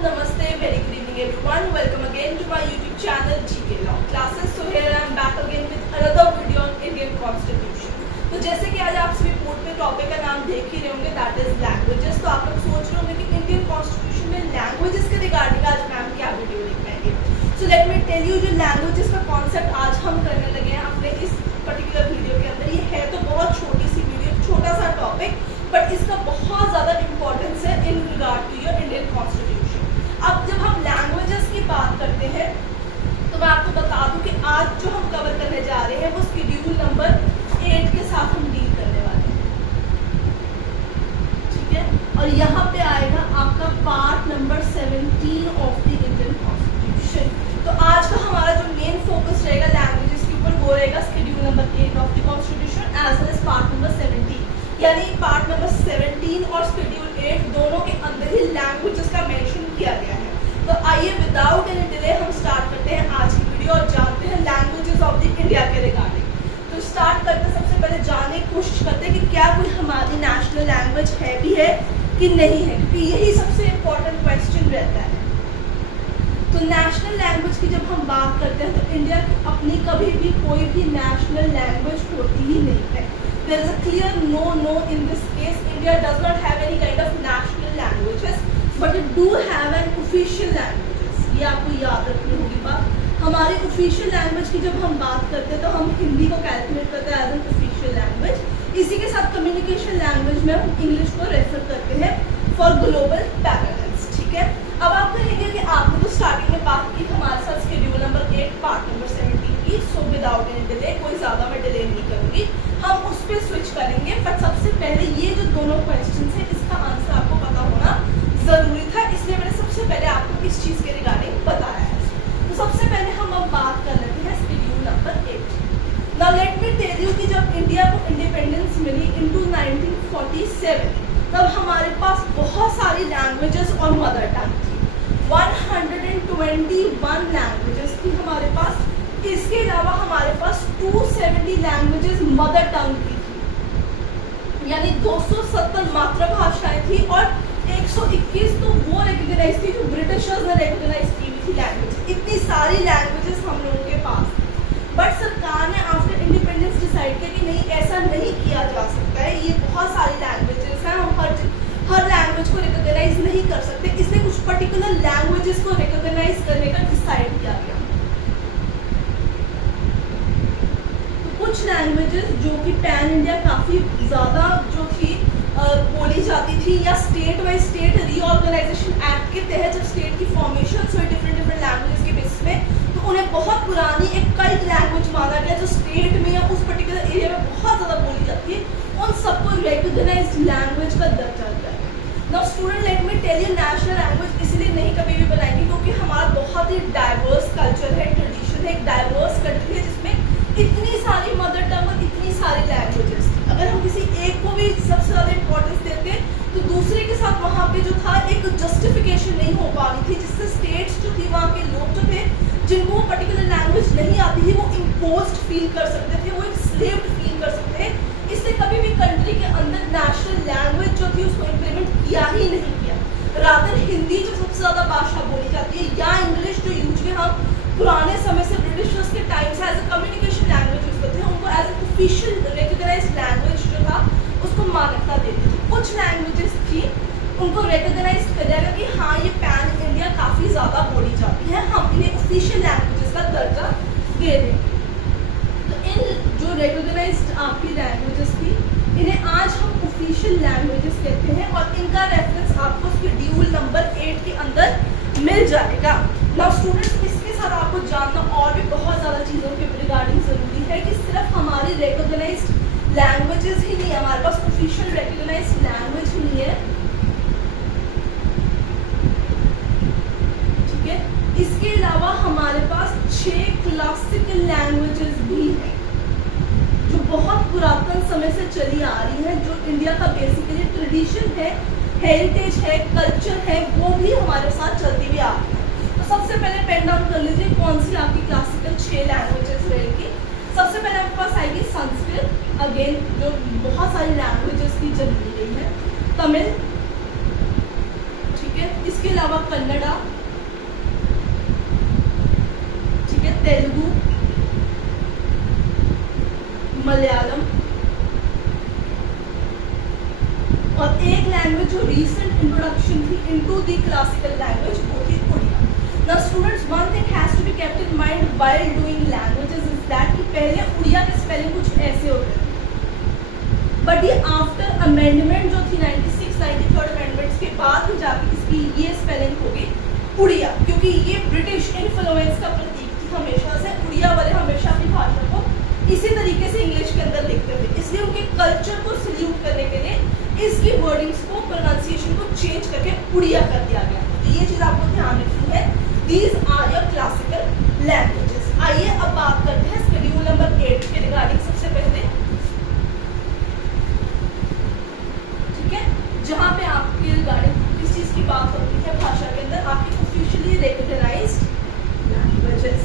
namaste, very good evening everyone. Welcome again to my YouTube channel GK Law Classes. So here I am back again with another video on Indian Constitution. तो जैसे कि आज आप सभी board पे topic का नाम देख ही रहे होंगे, दैट इज लैंग्वेजेस। तो आप लोग सोच रहे होंगे कि इंडियन कॉन्स्टिट्यूशन में लैंग्वेजेस के रिगार्डिंग आज मैम क्या वीडियो देख पाएंगे। So let me tell you, जो लैंग्वेजेस का कॉन्सेप्ट आज हम करने लगे हैं अपने इस पर्टिकुलर वीडियो के अंदर, ये है तो बहुत छोटी सी वीडियो, छोटा सा टॉपिक, बट इसका बहुत ज़्यादा इंपॉर्टेंस है in regard to your Indian constitution. अब जब हम लैंग्वेजेस की बात करते हैं तो मैं आपको बता दूं कि आज जो हम कवर करने जा रहे हैं वो शेड्यूल नंबर 8 के साथ हम डील करने वाले हैं, ठीक है। और यहाँ पे आएगा आपका part number 17 of the Indian constitution. तो आज का हमारा जो मेन फोकस रहेगा लैंग्वेजेस के ऊपर, वो रहेगा schedule number 8 of the constitution as well as part number 17। यानी पार्ट नंबर 17 और शेड्यूल 8 दोनों के अंदर ही लैंग्वेजेस का मेंशन किया गया है। तो आइए विदाउट एनी डिले हम स्टार्ट करते हैं आज की वीडियो और जानते हैं लैंग्वेजेस ऑफ द इंडिया के रिगार्डिंग। तो स्टार्ट करते हैं, सबसे पहले जानने की कोशिश करते हैं कि क्या कोई हमारी नेशनल लैंग्वेज है भी है कि नहीं है, क्योंकि यही सबसे इम्पोर्टेंट क्वेश्चन रहता है। तो नेशनल लैंग्वेज की जब हम बात करते हैं तो इंडिया की अपनी कभी भी कोई भी नेशनल लैंग्वेज होती ही नहीं है। There is a clear no in this case. India does not have any kind of national languages, but it do have an official languages. ये आपको याद रखनी होगी बात। हमारी official language की जब हम बात करते हैं तो हम हिंदी को कैलकुलेट करते हैं एज एन official language। इसी के साथ communication language में हम इंग्लिश को रेफर करते हैं for global parallels, ठीक है। अब आप कहेंगे कि आपने तो स्टार्टिंग में बात की हमारे साथ शेड्यूल नंबर 8 पार्ट नंबर 17 की, सो विदाउट एनी डिले, कोई ज़्यादा मैं डिले नहीं करूँगी, हम उस पर स्विच करेंगे। बट सबसे पहले ये जो दोनों क्वेश्चन है इसका आंसर आपको पता होना ज़रूरी था, इसलिए मैंने सबसे पहले आपको इस चीज़ के रिगार्डिंग बताया है। तो सबसे पहले हम अब बात कर लेते हैं schedule number 8। Now let me tell you कि जब इंडिया को इंडिपेंडेंस मिली इनटू 1947, तब हमारे पास बहुत सारी लैंग्वेजेस और मदर टंग थी। 121 लैंग्वेजेस थी हमारे पास। इसके अलावा हमारे पास 270 लैंग्वेजेस मदर टंग की थी, यानी 270 मातृभाषाएं थी और 121 तो वो रिकॉग्नाइज थी जो ब्रिटिशर्स ने रिकॉग्नाइज की हुई थी लैंग्वेज। इतनी सारी लैंग्वेजेस हम लोगों के पास, बट सरकार ने आफ्टर इंडिपेंडेंस डिसाइड किया कि नहीं, ऐसा नहीं किया जा सकता है, ये बहुत सारी लैंग्वेजेस हैं, हम हर लैंग्वेज को रिकॉग्नाइज नहीं कर सकते, इसलिए कुछ पर्टिकुलर लैंग्वेजेस को रिकॉग्नाइज करने का डिसाइड किया गया। कुछ लैंग्वेजेस जो कि पैन इंडिया काफ़ी ज़्यादा जो थी बोली जाती थी, या state wise state reorganisation act के तहत जब स्टेट की फॉर्मेशन हुई डिफरेंट लैंग्वेजेस के बेसिस में, तो उन्हें बहुत पुरानी एक कल्ट लैंग्वेज माना गया जो स्टेट में या उस पर्टिकुलर एरिया में बहुत ज़्यादा बोली जाती है, उन सबको रिकॉग्नाइज्ड लैंग्वेज का दर्जा दिया गया। Now student, let me tell you, national language इसलिए नहीं कभी भी बनाएंगे क्योंकि हमारा बहुत ही डाइवर्स कल्चर है, ट्रेडिशन है, एक डाइवर्स कंट्री है जिसमें इतनी सारी मदर टंग और इतनी सारी लैंग्वेजेस थी। अगर हम किसी एक को भी सबसे ज़्यादा इंपॉर्टेंस देते तो दूसरे के साथ वहाँ पे जो था एक जस्टिफिकेशन नहीं हो पा रही थी, जिससे स्टेट्स जो थी, वहाँ के लोग जो थे जिनको वो पर्टिकुलर लैंग्वेज नहीं आती थी, वो इम्पोज्ड फील कर सकते थे, वो एक स्लेव्ड फील कर सकते थे। इसलिए कभी भी कंट्री के अंदर नेशनल लैंग्वेज जो थी उसको इम्प्लीमेंट किया ही नहीं किया। रादर हिंदी जो सबसे ज़्यादा भाषा बोली जाती है, या इंग्लिश जो यूजली हम पुराने समय से ब्रिटिशर्स के टाइम से as a communication language use करते हैं, उनको as a official recognised language जो था उसको मान्यता देते थे। कुछ लैंग्वेजेस थी उनको रिकॉग्नाइज कर दिया गया कि हाँ, ये पैन इंडिया काफ़ी ज़्यादा बोली जाती है, हम इन्हें ऑफिशियल लैंग्वेजेस का दर्जा दे देंगे। तो इन जो रिकॉग्नाइज्ड आपकी लैंग्वेजेस थी, इन्हें आज हम ऑफिशियल लैंग्वेजेस कहते हैं और इनका रेफरेंस आपको शेड्यूल नंबर 8 के अंदर मिल जाएगा। नाउ स्टूडेंट्स, इसके साथ आपको जानना और भी बहुत ज़्यादा चीज़ों के रिगार्डिंग ज़रूरी है कि सिर्फ हमारी रिकॉग्नाइज्ड लैंग्वेजेस ही नहीं है, हमारे पास ऑफिशियल रिकॉग्नाइज्ड लैंग्वेज ही नहीं है, ठीक है। इसके अलावा हमारे पास 6 क्लासिकल लैंग्वेजेस भी हैं जो बहुत पुरातन समय से चली आ रही है, जो इंडिया का बेसिकली ट्रेडिशन है, हेरिटेज है, कल्चर है, वो भी हमारे साथ चलती हुई आ रही है। तो सबसे पहले पेन डाउन कर लीजिए कौन सी आपकी क्लासिकल 6 लैंग्वेजेस रहेगी। सबसे पहले आपके पास आएगी संस्कृत, अगेन जो बहुत सारी लैंग्वेजेस की जन्म ली गई है, तमिल, ठीक है। इसके अलावा कन्नड़ा, ठीक है, तेलुगु, मलयालम, और एक लैंग्वेज जो रीसेंट इंट्रोडक्शन थी इनटू द क्लासिकल लैंग्वेज वो थी Odia. Now students, one thing has to be kept in mind while doing languages is that कि पहले उड़िया के स्पेलिंग कुछ ऐसे होते थे, बट ये आफ्टर अमेंडमेंट जो थी 93rd अमेंडमेंट्स के बाद ही जाके इसकी ये स्पेलिंग होगी उड़िया, क्योंकि ये ब्रिटिश इन्फ्लुएंस का प्रतीक थी। हमेशा से उड़िया वाले हमेशा अपनी भाषा को इसी तरीके से इंग्लिश के अंदर लिखते थे, इसलिए उनके कल्चर को सल्यूट करने के लिए इसकी वर्डिंग्स को, प्रोनाउंसिएशन को चेंज करके उड़िया कर दिया गया। तो ये चीज आपको ध्यान रखनी है। These are your classical languages. आइए अब बात करते हैं शेड्यूल नंबर 8 के रिगार्डिंग। सबसे पहले ठीक है, जहां पे आपके रिगार्डिंग किस चीज की बात होती है भाषा के अंदर, आपकी ऑफिशियली रिकॉग्नाइज्ड लैंग्वेजेस,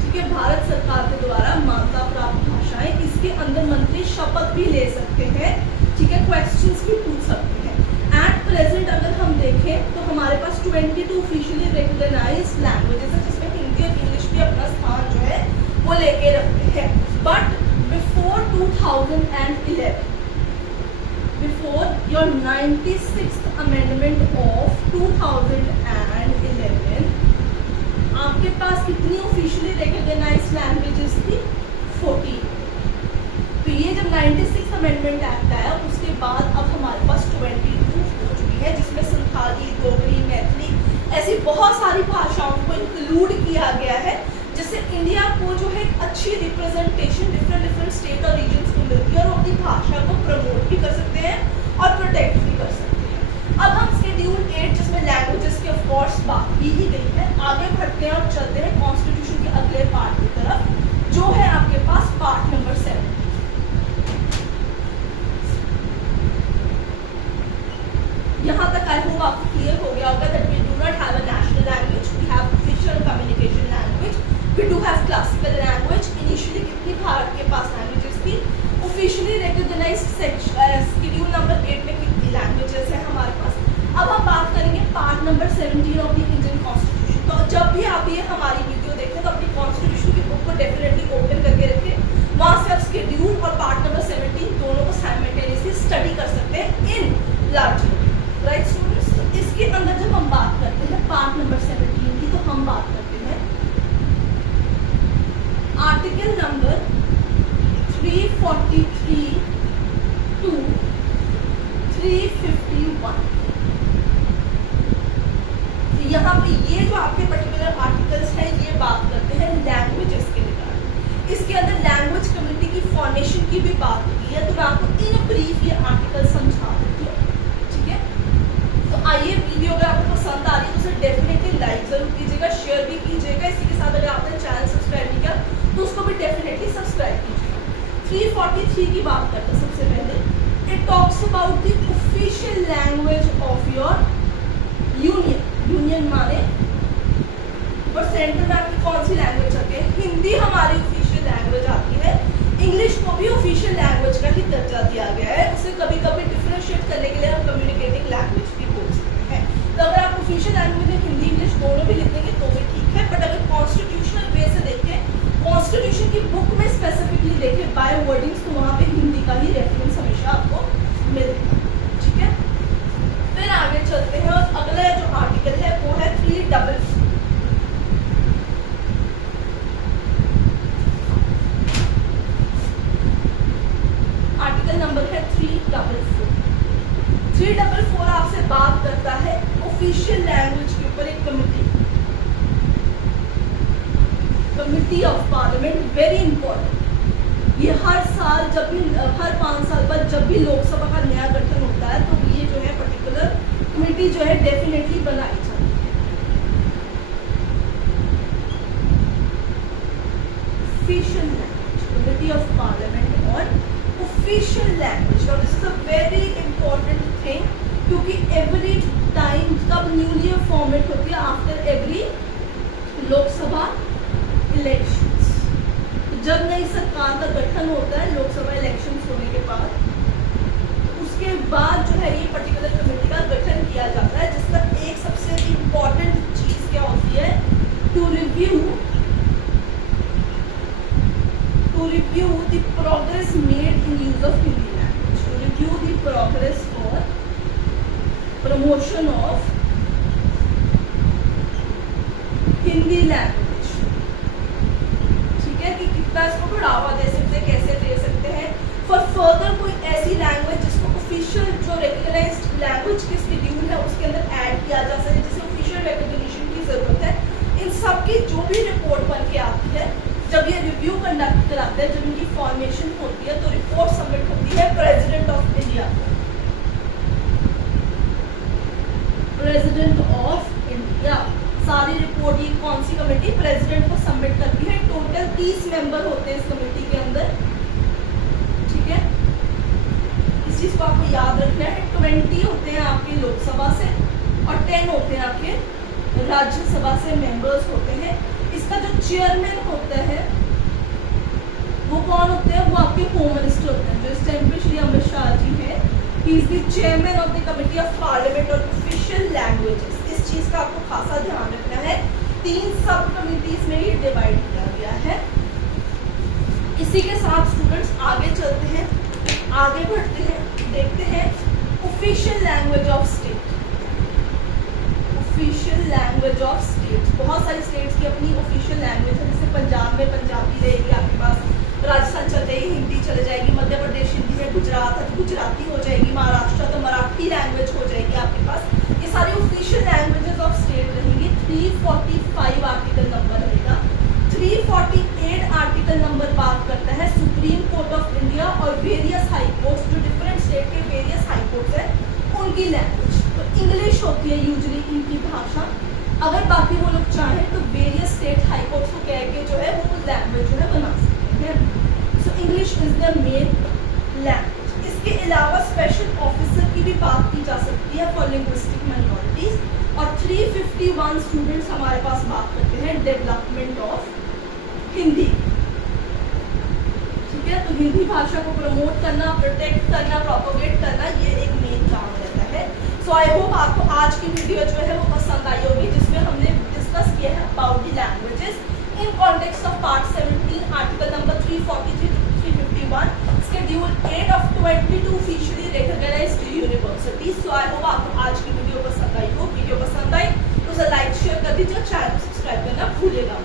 ठीक है, भारत सरकार के द्वारा मान्यता प्राप्त भाषाएं। इसके अंदर मंत्री शपथ भी ले सकते हैं, ठीक है, क्वेश्चंस भी पूछ सकते हैं। एट प्रेजेंट अगर हम देखें तो हमारे पास 22 ऑफिशियली रिकॉग्नाइज्ड लैंग्वेजेस है, जिसमें हिंदी और इंग्लिश भी अपना स्थान जो है वो लेके रखते हैं। But before 2011, before your 96th amendment of 2011, आपके पास कितनी ऑफिशियली रिकॉग्नाइज्ड लैंग्वेजेस थी? 40। तो ये जब 96th अमेंडमेंट एक्ट आया उसके बाद अब हमारे पास 22 हो चुकी है, जिसमें संथाली, डोगरी, मैथिली ऐसी बहुत सारी भाषाओं को इंक्लूड किया गया है, जिससे इंडिया को जो है एक अच्छी रिप्रेजेंटेशन डिफरेंट स्टेट और रीजन्स को मिलती है, और वो अपनी भाषा को प्रमोट भी कर सकते हैं और प्रोटेक्ट भी कर सकते हैं। अब हम शेड्यूल 8 जिसमें लैंग्वेजेस की ऑफ कोर्स बात की ही गई है, आगे बढ़ते हैं और चलते हैं कॉन्स्टिट्यूशन के अगले पार्ट की तरफ, जो है आपके पास पार्ट नंबर 7। यहाँ तक आई होप आपको क्लियर हो गया होगा that we do not have a national language, we have official communication language, we do have classical language. Initially कितनी भारत के पास लैंग्वेजेस थी? ऑफिशियली रिकॉग्नाइज्ड शेड्यूल नंबर 8 में कितनी लैंग्वेजेस है हमारे पास? अब हम बात करेंगे part number 17 of the Indian constitution. तो जब भी आप ये हमारी वीडियो देखें तो अपनी कॉन्स्टिट्यूशन की बुक को डेफिनेटली ओपन करके रखें, वहाँ से आप शेड्यूल और पार्ट नंबर 17 दोनों को साइमल्टेनियसली स्टडी कर सकते हैं इन लार्ज, राइट स्टूडेंट्स। तो इसके अंदर जब हम बात करते हैं पार्ट नंबर 17 की, तो हम बात करते हैं आर्टिकल नंबर 343 टू 351। यहाँ पे ये जो आपके पर्टिकुलर आर्टिकल्स हैं ये बात करते हैं लैंग्वेजेस के रिगार्डिंग। इसके अंदर लैंग्वेज कम्युनिटी की फॉर्मेशन की भी बात होती है, तो मैं आपको इन ब्रीफ ये आर्टिकल समझा देती हूँ, ठीक है। तो आइए, वीडियो अगर आपको पसंद आ रही है तो उसे डेफिनेटली लाइक जरूर कीजिएगा, शेयर भी कीजिएगा। इसी के साथ अगर आपने चैनल सब्सक्राइब नहीं किया तो उसको भी डेफिनेटली सब्सक्राइब कीजिएगा। 343 की बात करते हैं। सबसे पहले it talks about the official language of your union. Union माने और सेंटर में आपकी कौन सी लैंग्वेज आती है? हिंदी हमारी ऑफिशियल लैंग्वेज आती है। इंग्लिश को भी ऑफिशियल लैंग्वेज का ही दर्जा दिया गया है, उसे कभी कभी डिफरेंशिएट करने के लिए हम कम्युनिकेटिंग लैंग्वेज भी बोल सकते हैं। तो अगर आप ऑफिशियल लैंग्वेज में हिंदी इंग्लिश दोनों भी लिखेंगे तो भी ठीक है, बट अगर कॉन्स्टिट्यूशनल वे से देखें, कॉन्स्टिट्यूशन की बुक में स्पेसिफिकली देखें बाय वर्डिंग्स, तो वहाँ पे हिंदी का ही रेफरेंस हमेशा आपको मिलेगा, ठीक है। फिर आगे चलते हैं और अगला जो आर्टिकल है वो है 344। आर्टिकल नंबर है 344। 344 आपसे बात करता है ऑफिशियल लैंग्वेज के ऊपर एक committee of parliament, very important. ये हर साल जब भी, हर 5 साल बाद जब भी लोकसभा का नया गठन होता है तो ये जो है पर्टिकुलर कमिटी जो है डेफिनेटली बनाई जाती है। Official language, committee of parliament on official language. और this is a very important thing, क्योंकि एवरी टाइम कब न्यूली फॉर्मेट होती है? After every Lok Sabha elections. जब नई सरकार का गठन होता है लोकसभा इलेक्शंस होने के बाद, उसके बाद जो है ये पर्टिकुलर कमेटी कमेटी का गठन किया जाता है, जिसका एक सबसे इम्पोर्टेंट चीज क्या होती है, to review the progress made in use of Hindi language, to review the progress for promotion of Hindi language. ठीक है, कि कितना इसको बढ़ावा दे सकते हैं, कैसे दे सकते हैं, फॉर फर्दर कोई ऐसी लैंग्वेज जिसको ऑफिशियल जो रिकग्नाइज्ड लैंग्वेज के शेड्यूल है उसके अंदर ऐड किया जा सके, जिसे ऑफिशियल रिकग्निशन की जरूरत है। इन सब की जो भी रिपोर्ट बन के आती है, जब ये रिव्यू कंडक्ट कराते हैं, जब इनकी फॉर्मेशन होती है, तो रिपोर्ट सबमिट होती है president of India, president of India. सारी रिपोर्ट ये कौन सी कमेटी प्रेसिडेंट को सबमिट करती है। टोटल 30 मेंबर होते हैं इस कमेटी के अंदर। ठीक है, इस चीज को आपको याद रखना है। 20 होते हैं आपके लोकसभा से और 10 होते हैं आपके राज्यसभा से मेंबर्स होते हैं। इसका जो चेयरमैन होता है वो कौन होते हैं, वो आपके होम मिनिस्टर होते हैं, जो इस टाइम पे श्री अमित शाह जी है। He is the chairman of the committee of parliament और ऑफिशियल लैंग्वेजेस। इस चीज का आपको खासा ध्यान रखना है। 3 सब कमिटीज में ही डिवाइड किया गया है। इसी के साथ स्टूडेंट्स आगे चलते हैं, आगे बढ़ते हैं, देखते हैं official language of state. Official language of state, बहुत सारी स्टेट्स की अपनी ऑफिशियल लैंग्वेज है। जैसे पंजाब में पंजाबी रहेगी आपके पास, राजस्थान चल जाएगी हिंदी चले जाएगी, मध्य प्रदेश हिंदी है, गुजरात है तो गुजराती हो जाएगी, महाराष्ट्र तो मराठी लैंग्वेज हो जाएगी आपके पास। ये सारी ऑफिशियल लैंग्वेजेस ऑफ स्टेट रहेंगी। 345 आर्टिकल नंबर रहेगा। 348 आर्टिकल नंबर बात करता है सुप्रीम कोर्ट ऑफ इंडिया और वेरियस हाई कोर्ट्स, जो डिफरेंट स्टेट के वेरियस हाई कोर्ट्स हैं उनकी लैंग्वेज। तो इंग्लिश होती है यूजुअली इनकी भाषा। अगर बाकी वो लोग चाहें तो वेरियस स्टेट हाई कोर्ट्स को कह के जो है वो लैंग्वेज जो है बना सकते हैं। So English is the main language. इसके अलावा स्पेशल ऑफिसर की भी बात की जा सकती है फॉर लिंग्विस्टिक माइनॉरिटीज। और 351 स्टूडेंट्स हमारे पास बात करते हैं डेवलपमेंट ऑफ हिंदी। ठीक है, तो हिंदी भाषा को प्रमोट करना, प्रोटेक्ट करना, प्रोपोगेट करना, ये एक मेन काम रहता है। सो आई होप आपको आज की वीडियो जो है वो पसंद आई होगी, जिसमें हमने डिस्कस किया है about the languages in context of part 17 article number 343 to 351 schedule 8 of 22 officially recognised university. So I hope आपको आज की वीडियो पसंद आई हो। वीडियो पसंद आई तो उसे लाइक शेयर कर दीजिए, चैनल को सब्सक्राइब करना भूलिएगा।